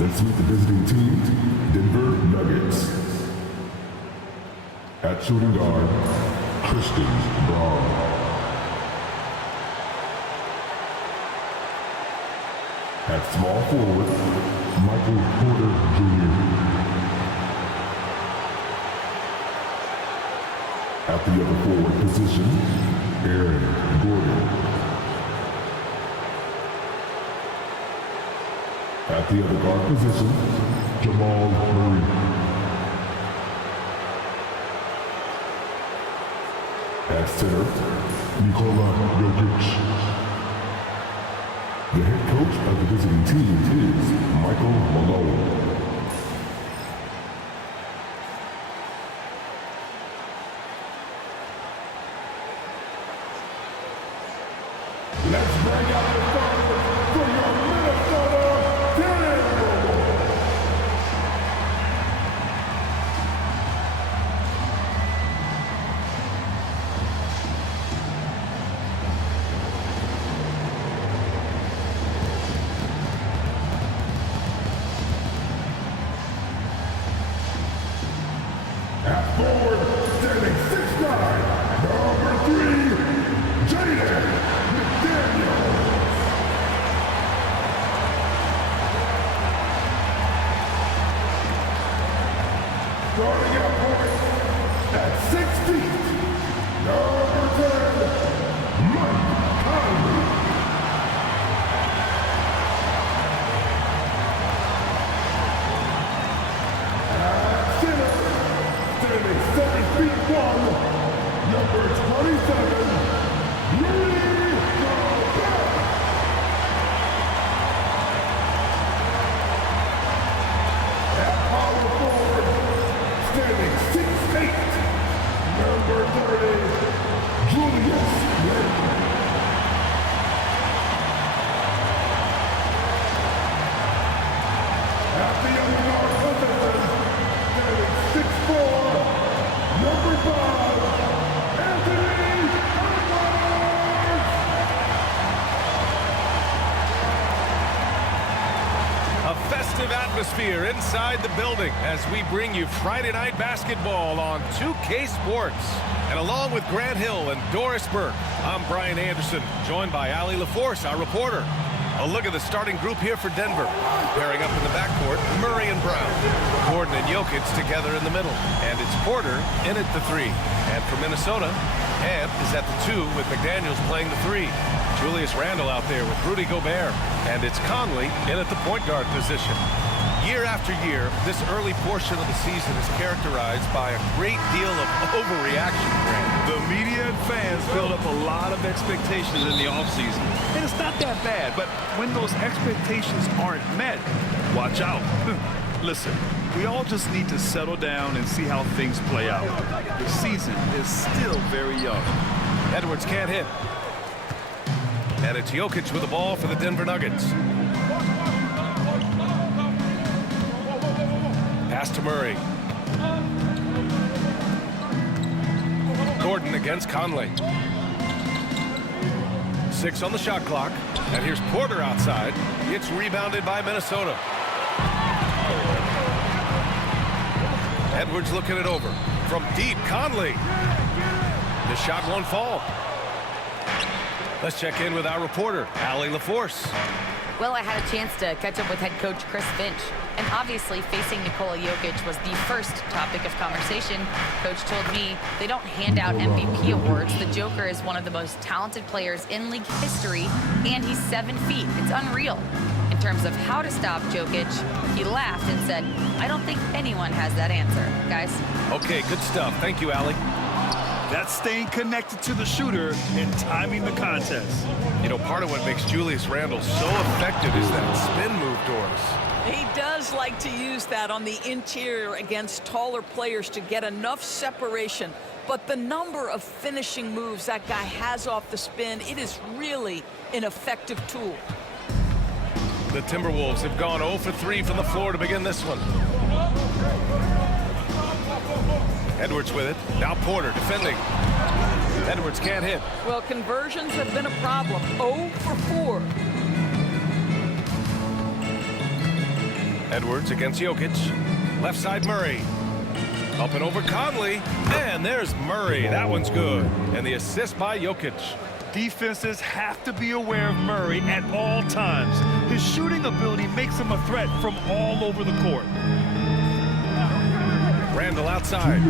Let's meet the visiting team, Denver Nuggets. At shooting guard, Christian Braun. At small forward, Michael Porter Jr. At the other forward position, Aaron Gordon. At the other guard position, Jamal Murray. At center, Nikola Jokic. The head coach of the visiting team is Michael Malone. Let's bring out the starters for your Minnesota Timberwolves. At forward, standing 6'9", number 3, Jaden McDaniels. Starting at point, at 6 feet, number 10, Mike Conley. At center, standing 7 feet 1, number 27, Rudy Gobert. At power forward, standing 6'8", number 30, Julius Randle. At the other guard position, standing 6'4", number 5, Anthony Edwards. A festive atmosphere inside the building as we bring you Friday Night Basketball on 2K Sports. And along with Grant Hill and Doris Burke, I'm Brian Anderson, joined by Allie LaForce, our reporter. A look at the starting group here for Denver. Pairing up in the backcourt, Murray and Brown. Gordon and Jokic together in the middle. And it's Porter in at the 3. And for Minnesota, Ant is at the 2 with McDaniels playing the 3. Julius Randle out there with Rudy Gobert. And it's Conley in at the point guard position. Year after year, this early portion of the season is characterized by a great deal of overreaction, Grant. The media and fans build up a lot of expectations in the offseason. And it's not that bad, but when those expectations aren't met, watch out. Listen, we all just need to settle down and see how things play out. The season is still very young. Edwards can't hit. And it's Jokic with the ball for the Denver Nuggets. Pass to Murray. Gordon against Conley. 6 on the shot clock. And here's Porter outside. It's rebounded by Minnesota. Edwards looking it over. From deep, Conley. The shot won't fall. Let's check in with our reporter, Allie LaForce. Well, I had a chance to catch up with head coach Chris Finch. And obviously, facing Nikola Jokic was the first topic of conversation. Coach told me they don't hand out MVP awards. The Joker is one of the most talented players in league history, and he's 7 feet. It's unreal. In terms of how to stop Jokic, he laughed and said, I don't think anyone has that answer, guys. Okay, good stuff. Thank you, Allie. That's staying connected to the shooter and timing the contest. You know, part of what makes Julius Randle so effective is that spin move, Doris. He does like to use that on the interior against taller players to get enough separation. But the number of finishing moves that guy has off the spin, it is really an effective tool. The Timberwolves have gone 0 for 3 from the floor to begin this one. Edwards with it. Now Porter defending. Edwards can't hit. Well, conversions have been a problem. 0 for 4. Edwards against Jokic. Left side Murray. Up and over Conley. And there's Murray. That one's good. And the assist by Jokic. Defenses have to be aware of Murray at all times. His shooting ability makes him a threat from all over the court. Randall outside.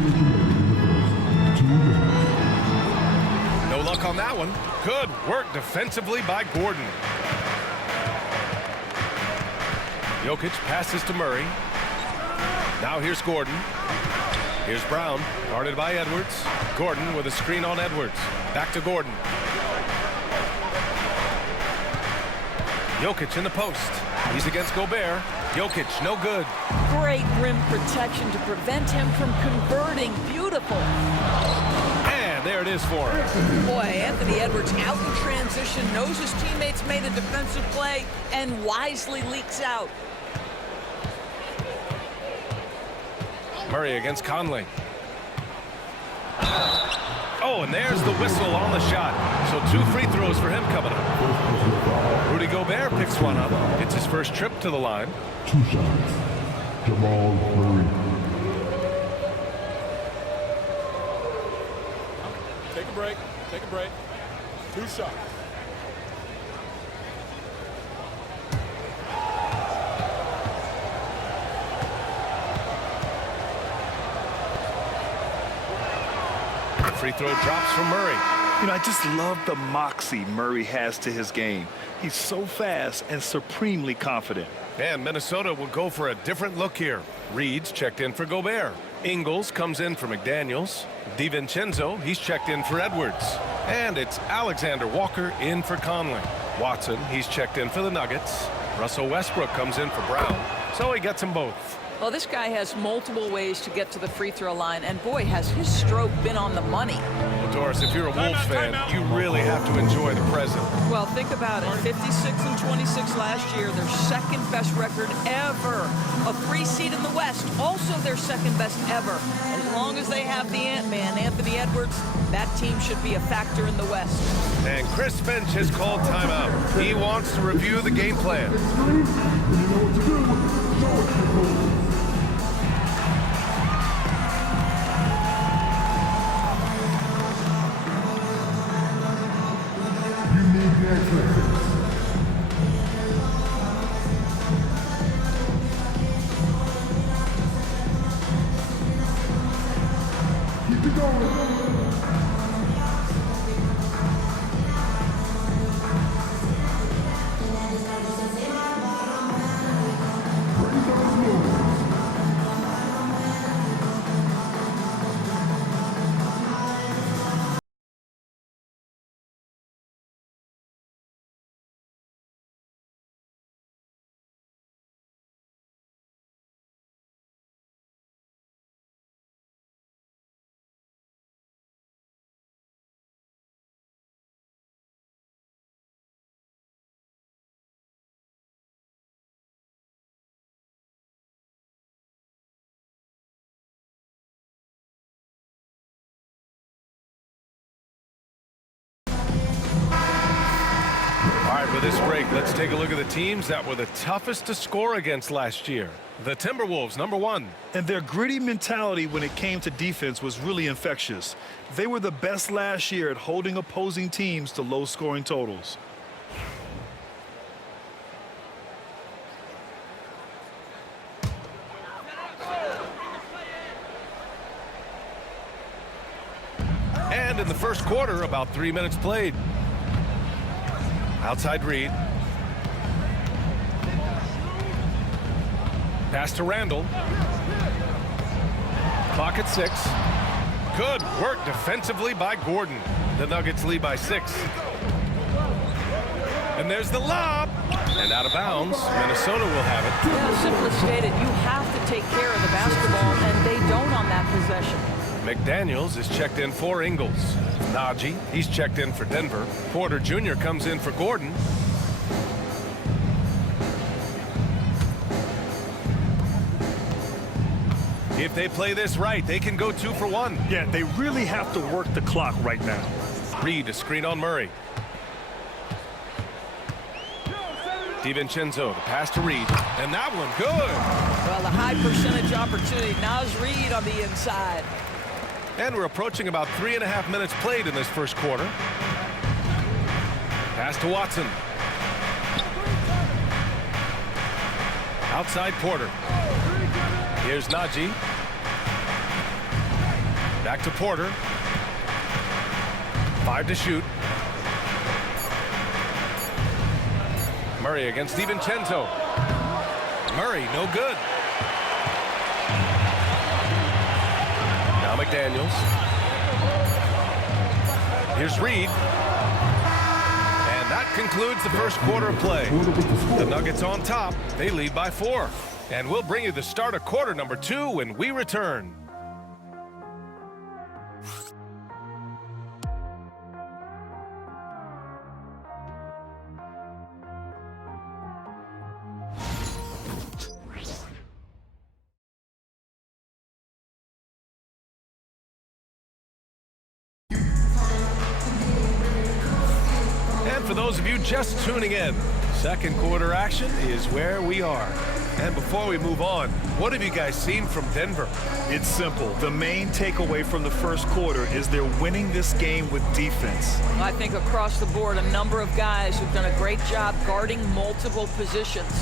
No luck on that one. Good work defensively by Gordon. Jokic passes to Murray. Now here's Gordon. Here's Brown, guarded by Edwards. Gordon with a screen on Edwards. Back to Gordon. Jokic in the post. He's against Gobert. Jokic, no good. Great rim protection to prevent him from converting. Beautiful. And there it is for him. Boy, Anthony Edwards out in transition, knows his teammates made a defensive play, and wisely leaks out. Murray against Conley. Oh, and there's the whistle on the shot. So 2 free throws for him coming up. Rudy Gobert picks one up. It's his first trip to the line. 2 shots. Jamal Murray. Take a break. Take a break. 2 shots. Free throw drops from Murray. You know, I just love the moxie Murray has to his game. He's so fast and supremely confident. And Minnesota will go for a different look here. Reed's checked in for Gobert. Ingles comes in for McDaniels. DiVincenzo, he's checked in for Edwards. And it's Alexander Walker in for Conley. Watson, he's checked in for the Nuggets. Russell Westbrook comes in for Brown. So he gets them both. Well, this guy has multiple ways to get to the free throw line, and boy, has his stroke been on the money. Well, Doris, if you're a Wolves fan, you really have to enjoy the present. Well, think about it. 56 and 26 last year, their second best record ever. A 3 seed in the West, also their second best ever. As long as they have the Ant-Man, Anthony Edwards, that team should be a factor in the West. And Chris Finch has called timeout. He wants to review the game plan. Keep it going. All right, with this break, let's take a look at the teams that were the toughest to score against last year. The Timberwolves, number 1. And their gritty mentality when it came to defense was really infectious. They were the best last year at holding opposing teams to low-scoring totals. And in the first quarter, about 3 minutes played. Outside Reed. Pass to Randall. Clock at 6. Good work defensively by Gordon. The Nuggets lead by 6. And there's the lob. And out of bounds. Minnesota will have it. Yeah, simply stated, you have to take care of the basketball, and they don't on that possession. McDaniels is checked in for Ingles. Najee, he's checked in for Denver. Porter Jr. comes in for Gordon. If they play this right, they can go 2 for 1. Yeah, they really have to work the clock right now. Reed, a screen on Murray. DiVincenzo, the pass to Reed, and that one good. Well, the high percentage opportunity. Now's Reed on the inside. And we're approaching about 3.5 minutes played in this first quarter. Pass to Watson. Outside Porter. Here's Najee. Back to Porter. 5 to shoot. Murray against DiVincenzo. Murray, no good. Now McDaniels. Here's Reed. And that concludes the first quarter of play. The Nuggets on top. They lead by 4. And we'll bring you the start of quarter number 2 when we return. For those of you just tuning in, second quarter action is where we are. And before we move on, what have you guys seen from Denver? It's simple. The main takeaway from the first quarter is they're winning this game with defense. I think across the board, a number of guys who've done a great job guarding multiple positions.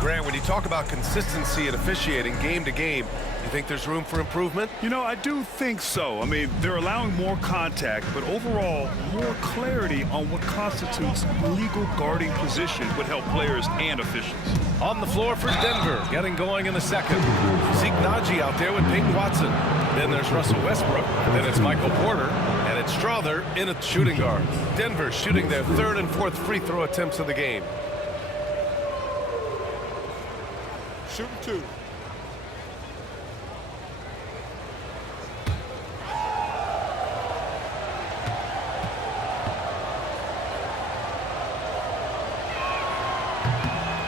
Grant, when you talk about consistency and officiating game to game, you think there's room for improvement? You know, I do think so. I mean, they're allowing more contact, but overall, more clarity on what constitutes legal guarding position would help players and officials. On the floor for Denver, getting going in the second. Zeke Najee out there with Peyton Watson. Then there's Russell Westbrook. Then it's Michael Porter. And it's Strother in a shooting guard. Denver shooting their 3rd and 4th free throw attempts of the game. Shooting 2.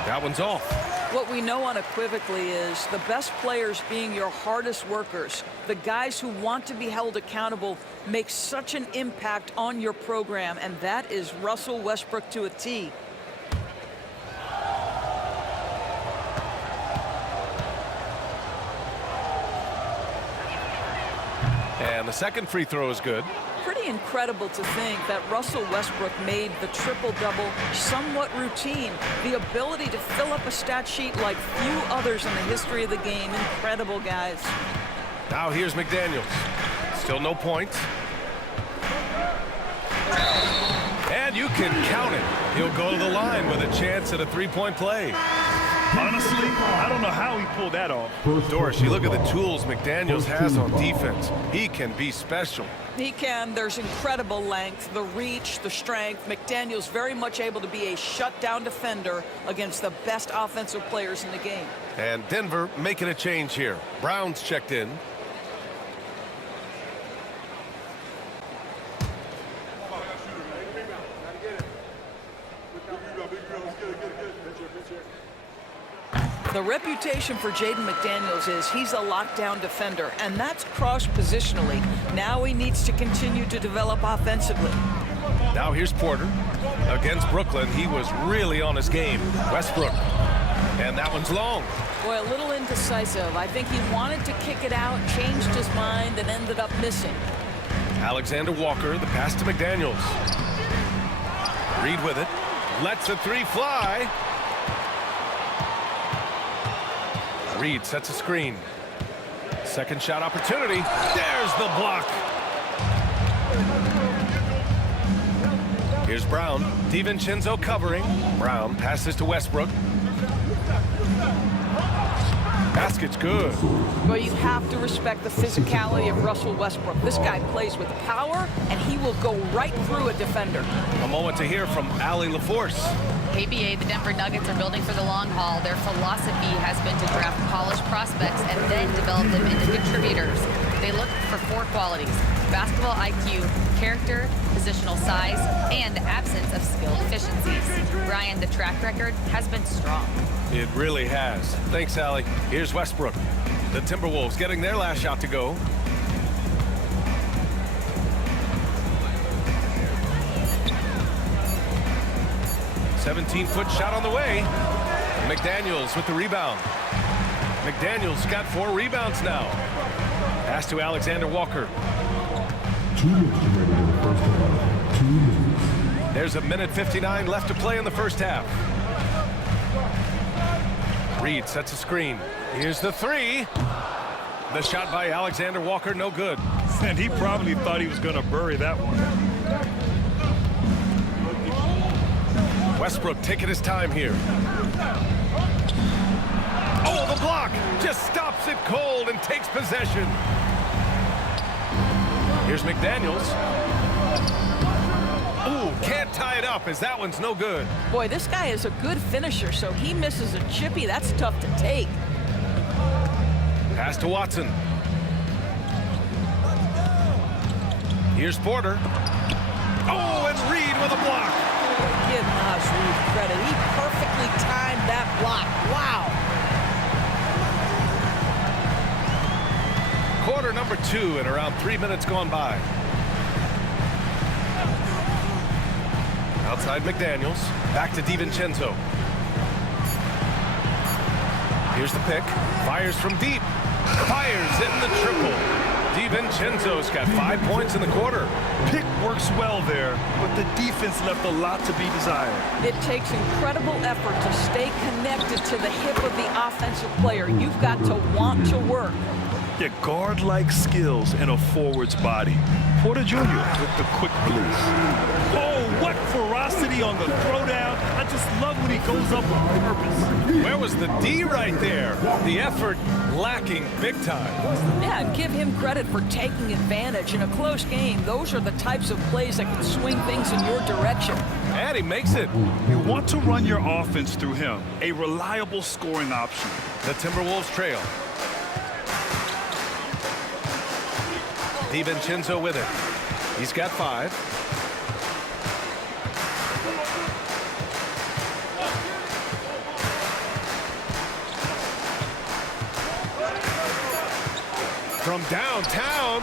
That one's off. What we know unequivocally is the best players being your hardest workers, the guys who want to be held accountable, make such an impact on your program, and that is Russell Westbrook to a T. And the second free throw is good. Pretty incredible to think that Russell Westbrook made the triple-double somewhat routine. The ability to fill up a stat sheet like few others in the history of the game. Incredible, guys. Now here's McDaniels. Still no points. And you can count it. He'll go to the line with a chance at a three-point play. Honestly, I don't know how he pulled that off. Doris, you look at the tools McDaniels has on defense. He can be special. He can. There's incredible length, the reach, the strength. McDaniels very much able to be a shutdown defender against the best offensive players in the game. And Denver making a change here. Brown's checked in. The reputation for Jaden McDaniels is he's a lockdown defender, and that's cross-positionally. Now he needs to continue to develop offensively. Now here's Porter. Against Brooklyn, he was really on his game. Westbrook. And that one's long. Boy, a little indecisive. I think he wanted to kick it out, changed his mind, and ended up missing. Alexander Walker, the pass to McDaniels. Reed with it. Lets a three fly. Reed sets a screen. Second shot opportunity. There's the block. Here's Brown. DiVincenzo covering. Brown passes to Westbrook. Basket's good. Well, you have to respect the physicality of Russell Westbrook. This guy plays with power, and he will go right through a defender. A moment to hear from Allie LaForce. ABA, the Denver Nuggets are building for the long haul. Their philosophy has been to draft polished prospects and then develop them into contributors. They look for 4 qualities: basketball IQ, character, positional size, and absence of skill deficiencies. Brian, the track record has been strong. It really has. Thanks, Allie. Here's Westbrook. The Timberwolves getting their last shot to go. 17-foot shot on the way. McDaniels with the rebound. McDaniels got 4 rebounds now. Pass to Alexander Walker. 2 minutes remaining in the first half. 2 minutes. There's a minute 59 left to play in the first half. Reed sets a screen. Here's the 3. The shot by Alexander Walker, no good. And he probably thought he was going to bury that one. Westbrook taking his time here. Oh, the block! Just stops it cold and takes possession. Here's McDaniels. Ooh, can't tie it up as that one's no good. Boy, this guy is a good finisher, so he misses a chippy. That's tough to take. Pass to Watson. Here's Porter. Oh, and Reed with a block. Give Nas Reed credit. He perfectly timed that block. Wow. Quarter number 2 and around 3 minutes gone by. Outside McDaniels. Back to DiVincenzo. Here's the pick. Fires from deep. Fires in the triple. DiVincenzo's got 5 points in the quarter. Pick works well there, but the defense left a lot to be desired. It takes incredible effort to stay connected to the hip of the offensive player. You've got to want to work. Yeah, guard-like skills in a forward's body. Porter Jr. with the quick release. Oh, what ferocity on the throwdown. I just love when he goes up with purpose. Where was the D right there? The effort lacking big time. Yeah, and give him credit for taking advantage. In a close game, those are the types of plays that can swing things in your direction. And he makes it. You want to run your offense through him. A reliable scoring option. The Timberwolves trail. DiVincenzo with it. He's got 5. From downtown,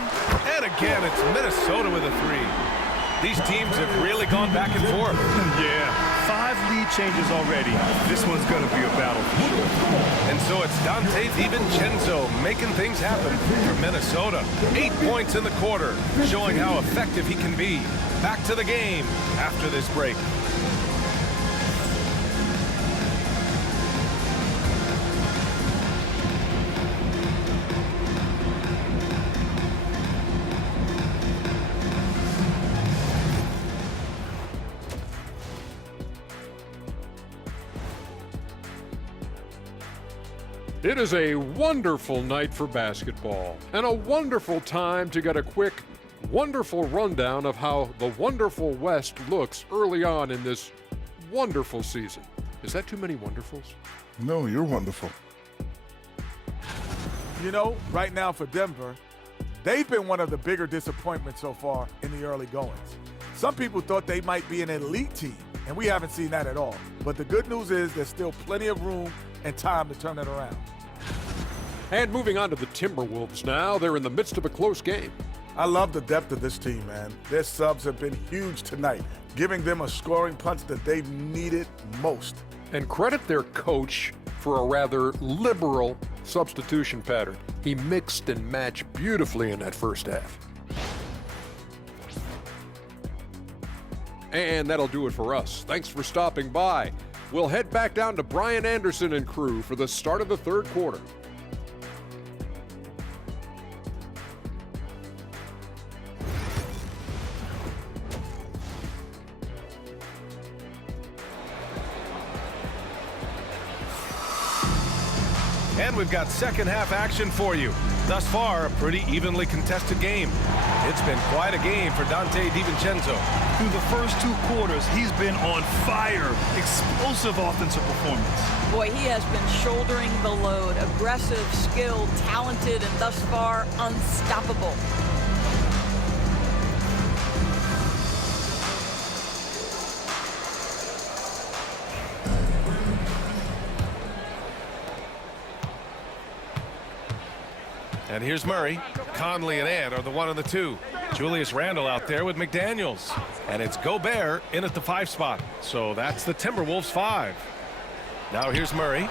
and again it's Minnesota with a 3. These teams have really gone back and forth. Yeah, 5 lead changes already. This one's going to be a battle for sure. And so it's Dante DiVincenzo making things happen for Minnesota. 8 points in the quarter, showing how effective he can be. Back to the game after this break. It is a wonderful night for basketball and a wonderful time to get a quick, wonderful rundown of how the wonderful West looks early on in this wonderful season. Is that too many wonderfuls? No, you're wonderful. You know, right now for Denver, they've been one of the bigger disappointments so far in the early goings. Some people thought they might be an elite team, and we haven't seen that at all. But the good news is there's still plenty of room and time to turn it around. And moving on to the Timberwolves now, they're in the midst of a close game. I love the depth of this team, man. Their subs have been huge tonight, giving them a scoring punch that they've needed most. And credit their coach for a rather liberal substitution pattern. He mixed and matched beautifully in that first half. And that'll do it for us. Thanks for stopping by. We'll head back down to Brian Anderson and crew for the start of the third quarter. And we've got second half action for you. Thus far, a pretty evenly contested game. It's been quite a game for Dante DiVincenzo. Through the first 2 quarters, he's been on fire. Explosive offensive performance. Boy, he has been shouldering the load. Aggressive, skilled, talented, and thus far, unstoppable. And here's Murray. Conley and Ant are the 1 and the 2. Julius Randle out there with McDaniels. And it's Gobert in at the 5 spot. So that's the Timberwolves 5. Now here's Murray.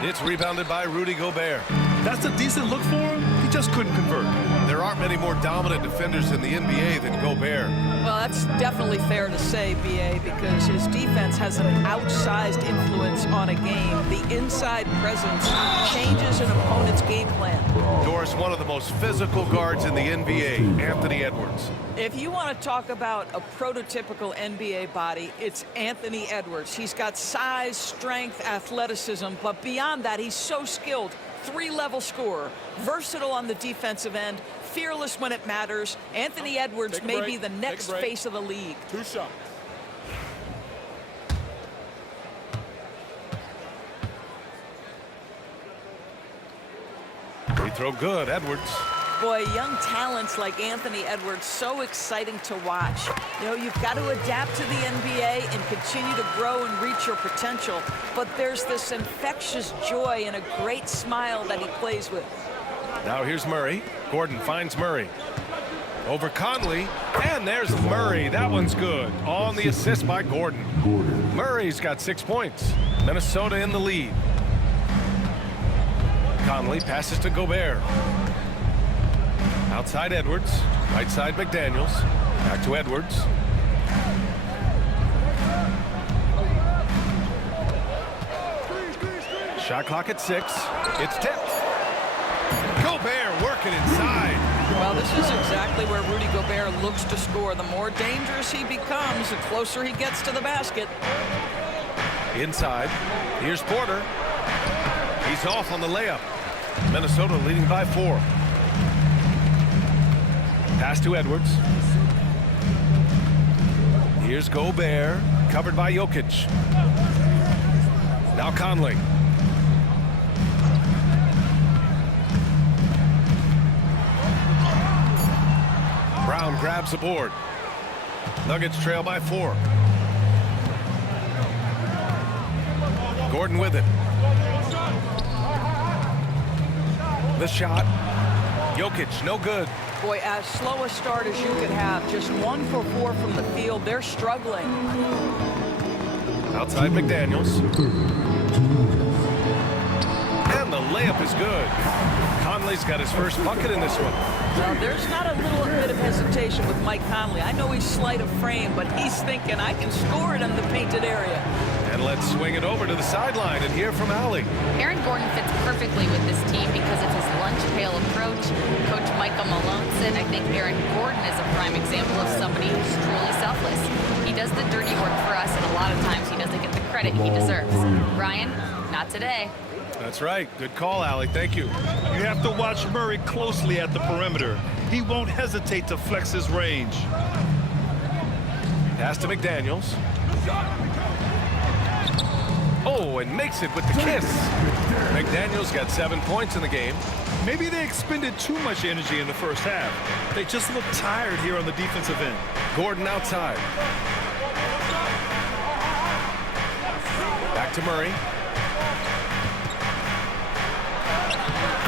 It's rebounded by Rudy Gobert. That's a decent look for him. He just couldn't convert. There aren't many more dominant defenders in the NBA than Gobert. Well, that's definitely fair to say, B.A., because his defense has an outsized influence on a game. The inside presence changes an opponent's game plan. Doris, one of the most physical guards in the NBA, Anthony Edwards. If you want to talk about a prototypical NBA body, it's Anthony Edwards. He's got size, strength, athleticism, but beyond that, he's so skilled. 3-level scorer, versatile on the defensive end, fearless when it matters. Anthony Edwards may be the next face of the league. 2 shots. Free throw good, Edwards. Boy, young talents like Anthony Edwards, so exciting to watch. You know, you've got to adapt to the NBA and continue to grow and reach your potential. But there's this infectious joy and a great smile that he plays with. Now here's Murray. Gordon finds Murray. Over Conley, and there's Murray. That one's good. On the assist by Gordon. Murray's got 6 points. Minnesota in the lead. Conley passes to Gobert. Outside Edwards, right side McDaniels, back to Edwards. Shot clock at 6. It's tipped. Gobert working inside. Well, this is exactly where Rudy Gobert looks to score. The more dangerous he becomes, the closer he gets to the basket. Inside, here's Porter. He's off on the layup. Minnesota leading by 4. Pass to Edwards. Here's Gobert, covered by Jokic. Now Conley. Brown grabs the board. Nuggets trail by 4. Gordon with it. The shot. Jokic, no good. Boy, as slow a start as you could have, just 1 for 4 from the field. They're struggling. Outside McDaniels. And the layup is good. Conley's got his first bucket in this one. Now, there's not a little bit of hesitation with Mike Conley. I know he's slight of frame, but he's thinking, I can score it in the painted area. And let's swing it over to the sideline and hear from Allie. Aaron Gordon fits perfectly with this team because of his lunch pail approach. Coach Michael Malone said, I think Aaron Gordon is a prime example of somebody who's truly selfless. He does the dirty work for us, and a lot of times he doesn't get the credit he deserves. Ryan, not today. That's right. Good call, Allie. Thank you. You have to watch Murray closely at the perimeter. He won't hesitate to flex his range. Pass to McDaniels. Oh, and makes it with the kiss. McDaniels got 7 points in the game. Maybe they expended too much energy in the first half. They just look tired here on the defensive end. Gordon outside. Back to Murray.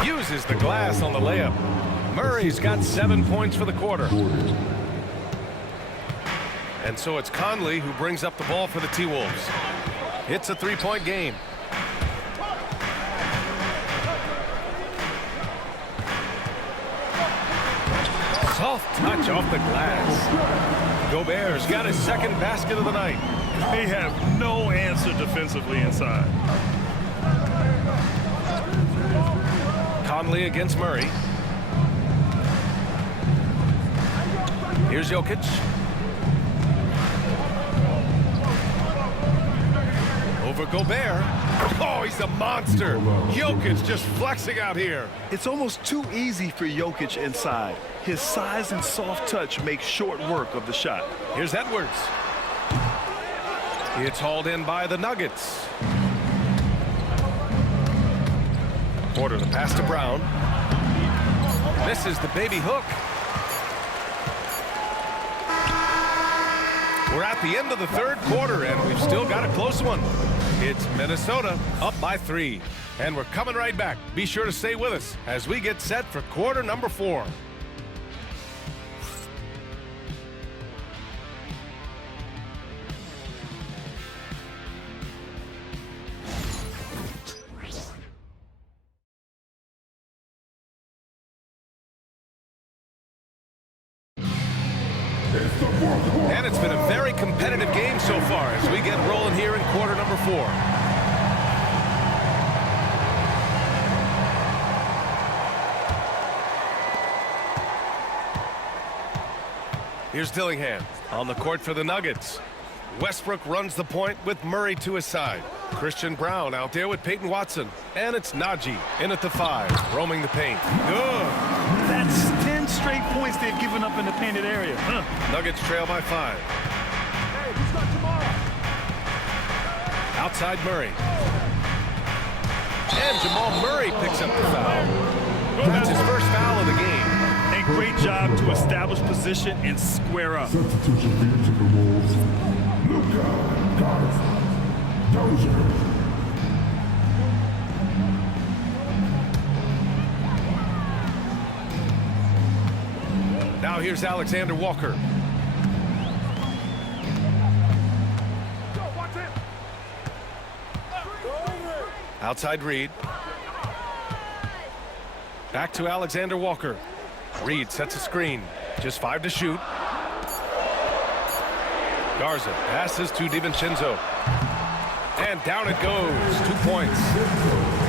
Uses the glass on the layup. Murray's got 7 points for the quarter. And so it's Conley who brings up the ball for the T-Wolves. It's a 3-point game. Soft touch off the glass. Gobert's got his second basket of the night. They have no answer defensively inside. Conley against Murray. Here's Jokic. Over Gobert. Oh, he's a monster. Jokic just flexing out here. It's almost too easy for Jokic inside. His size and soft touch make short work of the shot. Here's Edwards. It's hauled in by the Nuggets. Porter, the pass to Brown. Misses the baby hook. We're at the end of the third quarter, and we've still got a close one. It's Minnesota up by 3. And we're coming right back. Be sure to stay with us as we get set for quarter number 4. And it's been a very competitive game so far as we get rolling here in quarter number 4. Here's Dillingham on the court for the Nuggets. Westbrook runs the point with Murray to his side. Christian Brown out there with Peyton Watson. And it's Najee in at the 5, roaming the paint. Good. That's 10 straight points they've given up in the painted area. Nuggets trail by 5. Hey, who's got tomorrow? Outside Murray. And Jamal Murray picks up the foul. That's his first foul of the game. And great job to establish position and square up. Substitution for the Timberwolves. Luka Dozier. Now here's Alexander Walker. Outside Reed. Back to Alexander Walker. Reed sets a screen. Just 5 to shoot. Garza passes to DiVincenzo. And down it goes. 2 points.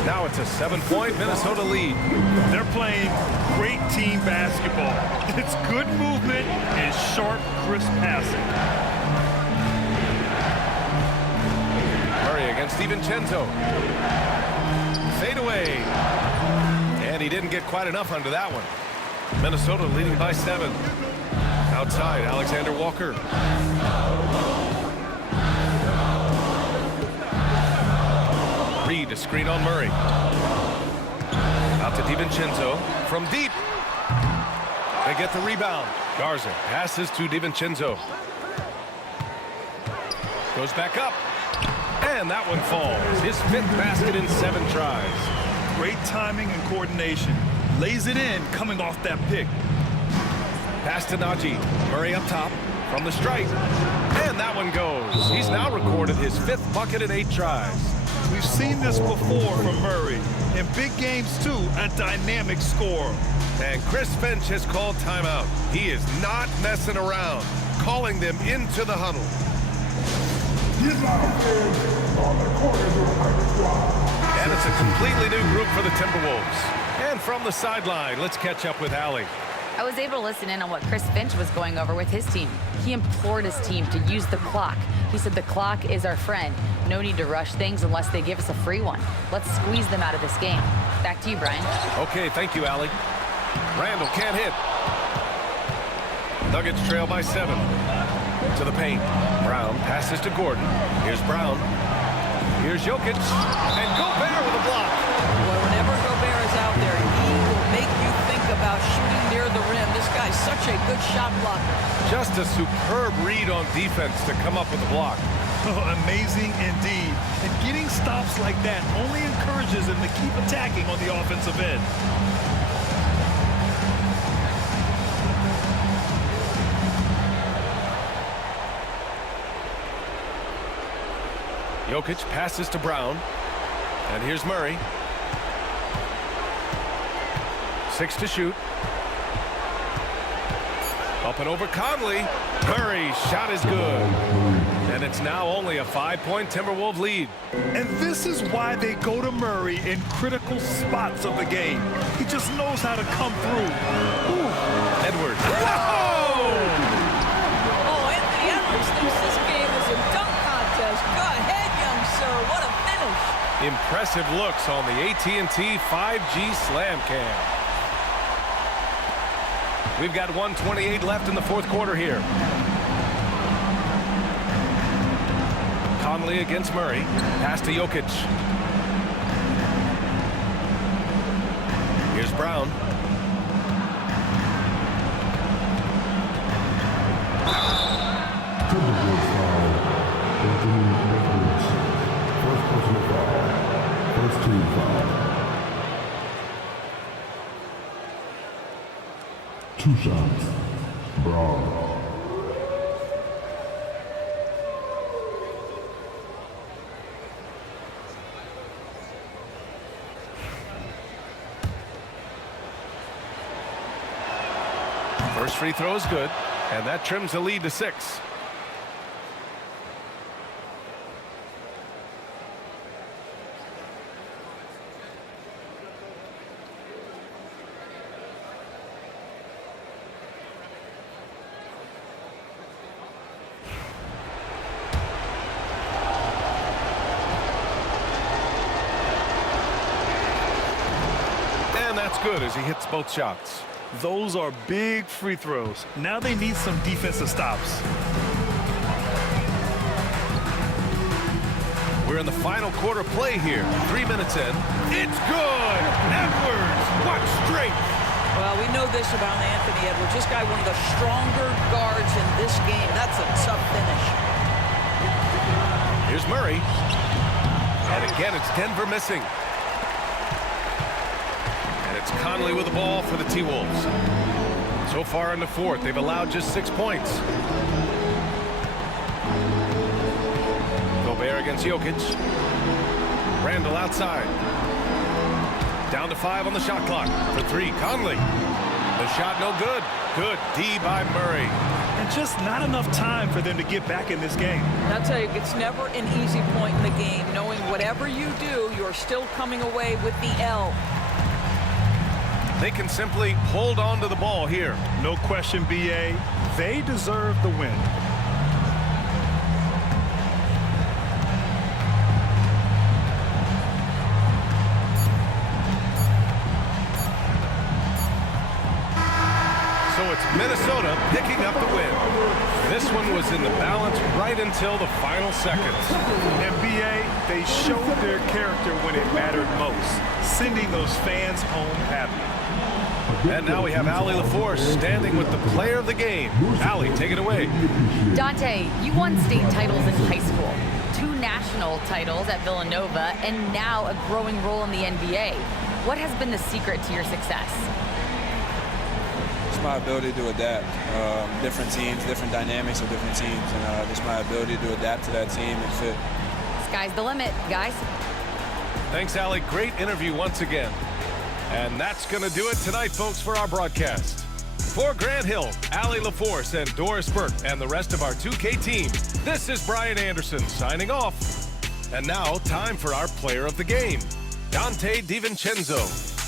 Now it's a 7-point Minnesota lead. They're playing great team basketball. It's good movement and sharp, crisp passing. Murray against DiVincenzo. Fade away. And he didn't get quite enough under that one. Minnesota leading by 7. Outside, Alexander Walker. Reed, a screen on Murray. Out to DiVincenzo from deep. They get the rebound. Garza passes to DiVincenzo. Goes back up. And that one falls. His 5th basket in 7 tries. Great timing and coordination. Lays it in coming off that pick. Pass to Najee. Murray up top from the stripe. And that one goes. He's now recorded his 5th bucket in 8 tries. We've seen this before from Murray. In big games, too, a dynamic scorer. And Chris Finch has called timeout. He is not messing around, calling them into the huddle. And it's a completely new group for the Timberwolves. And from the sideline, let's catch up with Allie. I was able to listen in on what Chris Finch was going over with his team. He implored his team to use the clock. He said the clock is our friend. No need to rush things unless they give us a free one. Let's squeeze them out of this game. Back to you, Brian. Okay, thank you, Allie. Randall can't hit. Nuggets trail by 7. To the paint. Brown passes to Gordon. Here's Brown. Here's Jokic. And Gobert with a block. Well, whenever Gobert is out there, he will make you think about shooting near the rim. This guy's such a good shot blocker. Just a superb read on defense to come up with the block. Oh, amazing indeed. And getting stops like that only encourages him to keep attacking on the offensive end. Jokic passes to Brown. And here's Murray. 6 to shoot. Up and over Conley. Murray's shot is good. And it's now only a 5-point Timberwolves lead. And this is why they go to Murray in critical spots of the game. He just knows how to come through. Ooh. Edwards. Oh, Anthony Edwards thinks this game is a dunk contest. Go ahead, young sir. What a finish. Impressive looks on the AT&T 5G Slam Cam. We've got 1:28 left in the 4th quarter here. Conley against Murray. Pass to Jokic. Here's Brown. Timberwolves foul. Anthony Edwards. First personal foul. First Team foul. 2 shots. Brawl. First free throw is good, and that trims the lead to 6. And that's good as he hits both shots. Those are big free throws. Now they need some defensive stops. We're in the final quarter play here. 3 minutes in. It's good! Edwards! What strength! Well, we know this about Anthony Edwards. This guy, one of the stronger guards in this game. That's a tough finish. Here's Murray. And again, it's Denver missing. And it's Conley with the ball for the T-Wolves. So far in the fourth, they've allowed just 6 points. Gobert against Jokic. Randall outside. Down to 5 on the shot clock. For 3, Conley. The shot no good. Good D by Murray. And just not enough time for them to get back in this game. And I'll tell you, it's never an easy point in the game, knowing whatever you do, you're still coming away with the L. They can simply hold on to the ball here. No question, BA. They deserve the win. So it's Minnesota picking up the win. This one was in the balance right until the final seconds. And BA, they showed their character when it mattered most, sending those fans home happy. And now we have Allie LaForce standing with the player of the game. Allie, take it away. Dante, you won state titles in high school, 2 national titles at Villanova, and now a growing role in the NBA. What has been the secret to your success? It's my ability to adapt. Different teams, different dynamics of different teams, and just my ability to adapt to that team and fit. Sky's the limit, guys. Thanks, Allie. Great interview once again. And that's going to do it tonight, folks, for our broadcast. For Grant Hill, Allie LaForce, and Doris Burke, and the rest of our 2K team, this is Brian Anderson signing off. And now, time for our player of the game, Dante DiVincenzo.